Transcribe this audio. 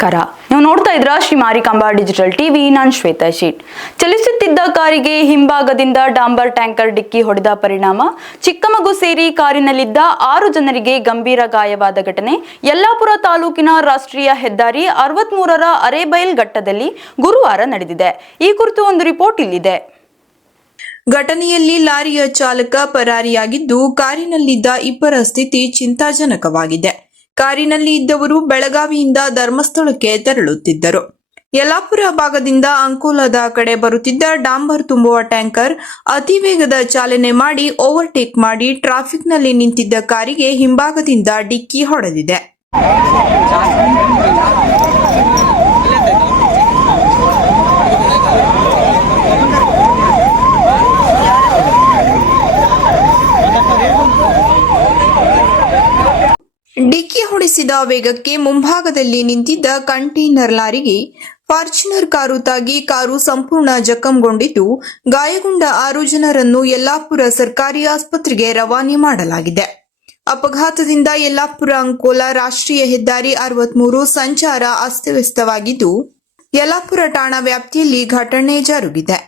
ನಮಸ್ಕಾರ. ನೀವು ನೋಡ್ತಾ ಇದ್ರ ಶ್ರೀ ಮಾರಿಕಾಂಬಾ ಡಿಜಿಟಲ್ ಟಿವಿ. ನಾನು ಶ್ವೇತಾ ಶೀಟ್. ಚಲಿಸುತ್ತಿದ್ದ ಕಾರಿಗೆ ಹಿಂಭಾಗದಿಂದ ಡಾಂಬರ್ ಟ್ಯಾಂಕರ್ ಡಿಕ್ಕಿ ಹೊಡೆದ ಪರಿಣಾಮ ಚಿಕ್ಕಮಗು ಸೇರಿ ಕಾರಿನಲ್ಲಿದ್ದ 6 ಜನರಿಗೆ ಗಂಭೀರ ಗಾಯವಾದ ಘಟನೆ ಯಲ್ಲಾಪುರ ತಾಲೂಕಿನ ರಾಷ್ಟ್ರೀಯ ಹೆದ್ದಾರಿ 63ರ ಅರೇಬೈಲ್ ಘಟ್ಟದಲ್ಲಿ ಗುರುವಾರ ನಡೆದಿದೆ. ಈ ಕುರಿತು ಒಂದು ರಿಪೋರ್ಟ್ ಇಲ್ಲಿದೆ. ಘಟನೆಯಲ್ಲಿ ಲಾರಿಯ ಚಾಲಕ ಪರಾರಿಯಾಗಿದ್ದು, ಕಾರಿನಲ್ಲಿದ್ದ ಇಬ್ಬರ ಸ್ಥಿತಿ ಚಿಂತಾಜನಕವಾಗಿದೆ. ಕಾರಿನಲ್ಲಿ ಇದ್ದವರು ಬೆಳಗಾವಿಯಿಂದ ಧರ್ಮಸ್ಥಳಕ್ಕೆ ತೆರಳುತ್ತಿದ್ದರು. ಯಲ್ಲಾಪುರ ಭಾಗದಿಂದ ಅಂಕೋಲಾದ ಕಡೆ ಬರುತ್ತಿದ್ದ ಡಾಂಬರ್ ತುಂಬುವ ಟ್ಯಾಂಕರ್ ಅತಿ ವೇಗದ ಚಾಲನೆ ಮಾಡಿ ಓವರ್ಟೇಕ್ ಮಾಡಿ ಟ್ರಾಫಿಕ್ನಲ್ಲಿ ನಿಂತಿದ್ದ ಕಾರಿಗೆ ಹಿಂಭಾಗದಿಂದ ಡಿಕ್ಕಿ ಹೊಡೆದಿದೆ. ಡಿಕ್ಕಿ ಹೊಡೆಸಿದ ವೇಗಕ್ಕೆ ಮುಂಭಾಗದಲ್ಲಿ ನಿಂತಿದ್ದ ಕಂಟೈನರ್ ಲಾರಿಗೆ ಫಾರ್ಚುನರ್ ಕಾರು ತಾಗಿ ಕಾರು ಸಂಪೂರ್ಣ ಜಖಂಗೊಂಡಿದ್ದು, ಗಾಯಗೊಂಡ 6 ಜನರನ್ನು ಯಲ್ಲಾಪುರ ಸರ್ಕಾರಿ ಆಸ್ಪತ್ರೆಗೆ ರವಾನೆ ಮಾಡಲಾಗಿದೆ. ಅಪಘಾತದಿಂದ ಯಲ್ಲಾಪುರ ಅಂಕೋಲಾ ರಾಷ್ಟ್ರೀಯ ಹೆದ್ದಾರಿ 63 ಸಂಚಾರ ಅಸ್ತವ್ಯಸ್ತವಾಗಿದ್ದು, ಯಲ್ಲಾಪುರ ಠಾಣಾ ವ್ಯಾಪ್ತಿಯಲ್ಲಿ ಘಟನೆ ಜರುಗಿದೆ.